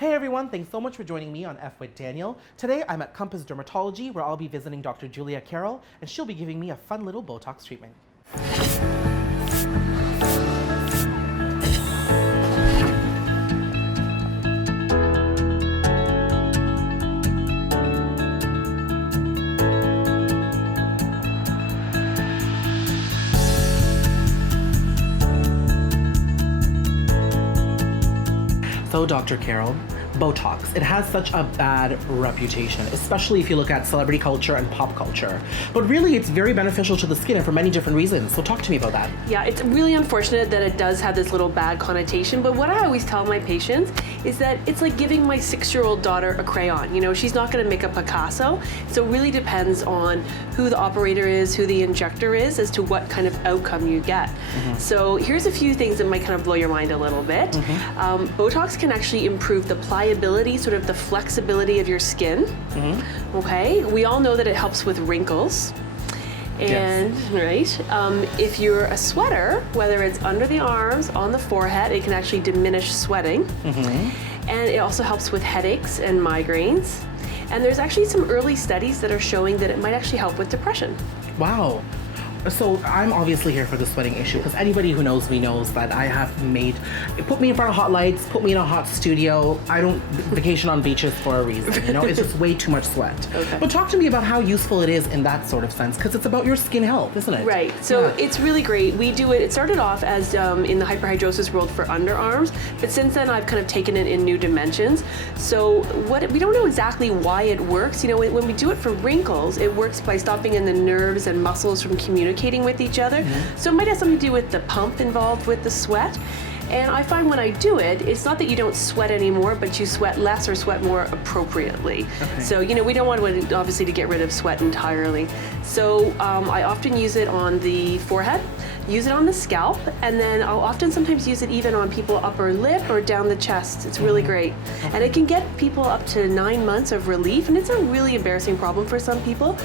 Hey everyone, thanks so much for joining me on F with Daniel. Today I'm at Compass Dermatology where I'll be visiting Dr. Julia Carroll and she'll be giving me a fun little Botox treatment. So, Dr. Carroll, Botox, it has such a bad reputation, especially if you look at celebrity culture and pop culture. But really, it's very beneficial to the skin and for many different reasons. So talk to me about that. Yeah, it's really unfortunate that it does have this little bad connotation, but what I always tell my patients is that it's like giving my 6-year-old daughter a crayon. You know, she's not gonna make a Picasso, so it really depends on who the operator is, who the injector is, as to what kind of outcome you get. So here's a few things that might kind of blow your mind a little bit. Botox can actually improve the pliability, sort of the flexibility of your skin. Okay, we all know that it helps with wrinkles. And if you're a sweater, whether it's under the arms, on the forehead, it can actually diminish sweating. And it also helps with headaches and migraines. And there's actually some early studies that are showing that it might actually help with depression. Wow. So I'm obviously here for the sweating issue because anybody who knows me knows that I have put me in front of hot lights, put me in a hot studio. I don't vacation on beaches for a reason, you know? It's just way too much sweat. But talk to me about how useful it is in that sort of sense because it's about your skin health, isn't it? Right, so it's really great. We do it started off as in the hyperhidrosis world for underarms, but since then I've kind of taken it in new dimensions. So we don't know exactly why it works. You know, when we do it for wrinkles, it works by stopping in the nerves and muscles from communicating with each other. So it might have something to do with the pump involved with the sweat. And I find when I do it, it's not that you don't sweat anymore, but you sweat less or sweat more appropriately. So, you know, we don't want to obviously to get rid of sweat entirely. So I often use it on the forehead, use it on the scalp, and then I'll often sometimes use it even on people's upper lip or down the chest. It's really great. And it can get people up to 9 months of relief, and it's a really embarrassing problem for some people.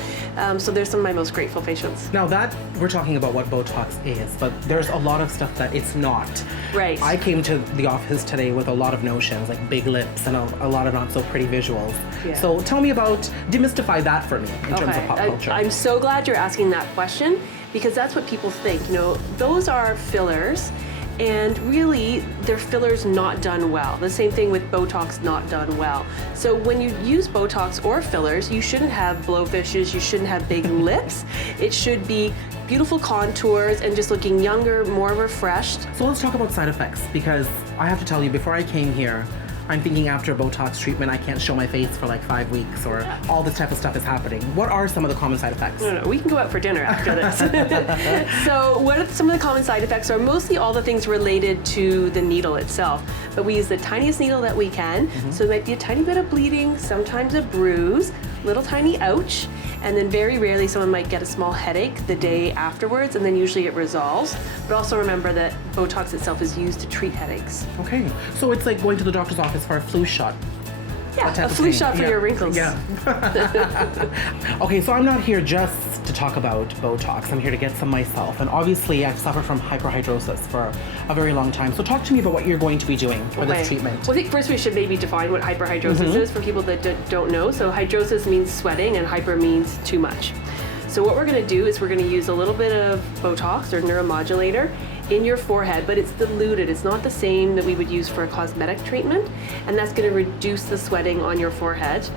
So there's some of my most grateful patients. Now that, we're talking about what Botox is, but there's a lot of stuff that it's not. Right. I came to the office today with a lot of notions, like big lips and a lot of not so pretty visuals. So tell me about, demystify that for me in terms of pop culture. I'm so glad you're asking that question because that's what people think. You know, those are fillers, and really they're fillers not done well. The same thing with Botox not done well. So when you use Botox or fillers, you shouldn't have blowfishes, you shouldn't have big lips. It should be beautiful contours and just looking younger, more refreshed. So let's talk about side effects because I have to tell you, before I came here, I'm thinking after a Botox treatment, I can't show my face for like 5 weeks or all this type of stuff is happening. What are some of the common side effects? No, we can go out for dinner after this. So what are some of the common side effects are mostly all the things related to the needle itself. But we use the tiniest needle that we can. So there might be a tiny bit of bleeding, sometimes a bruise, little tiny ouch, and then very rarely someone might get a small headache the day afterwards, and then usually it resolves. But also remember that Botox itself is used to treat headaches. Okay, so it's like going to the doctor's office for a flu shot. Yeah, a flu shot for your wrinkles. Yeah. Okay, so I'm not here just to talk about Botox. I'm here to get some myself. And obviously, I've suffered from hyperhidrosis for a very long time. So talk to me about what you're going to be doing for this treatment. Well, I think first we should maybe define what hyperhidrosis is for people that don't know. So hydrosis means sweating and hyper means too much. So what we're going to do is we're going to use a little bit of Botox or neuromodulator in your forehead, but it's diluted. It's not the same that we would use for a cosmetic treatment, and that's going to reduce the sweating on your forehead.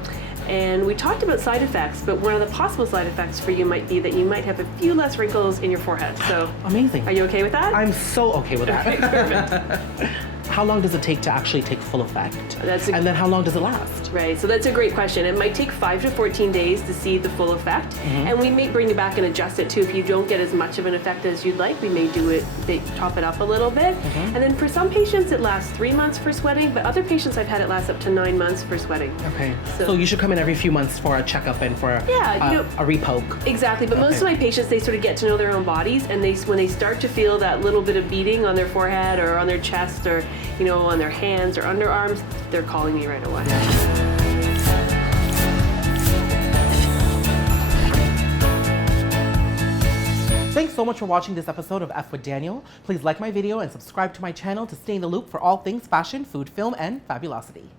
And we talked about side effects, but one of the possible side effects for you might be that you might have a few less wrinkles in your forehead. So amazing. Are you okay with that? I'm so okay with that. Okay, perfect. How long does it take to actually take full effect? And then how long does it last? Right, so that's a great question. It might take 5 to 14 days to see the full effect. And we may bring it back and adjust it too. If you don't get as much of an effect as you'd like, we may do it, top it up a little bit. And then for some patients, it lasts 3 months for sweating, but other patients I've had it last up to 9 months for sweating. Okay, so you should come in every few months for a checkup and for a repoke. Exactly, but most of my patients, they sort of get to know their own bodies, and when they start to feel that little bit of beating on their forehead or on their chest or on their hands or underarms, they're calling me right away. Thanks so much for watching this episode of F with Daniel. Please like my video and subscribe to my channel to stay in the loop for all things fashion, food, film, and fabulosity.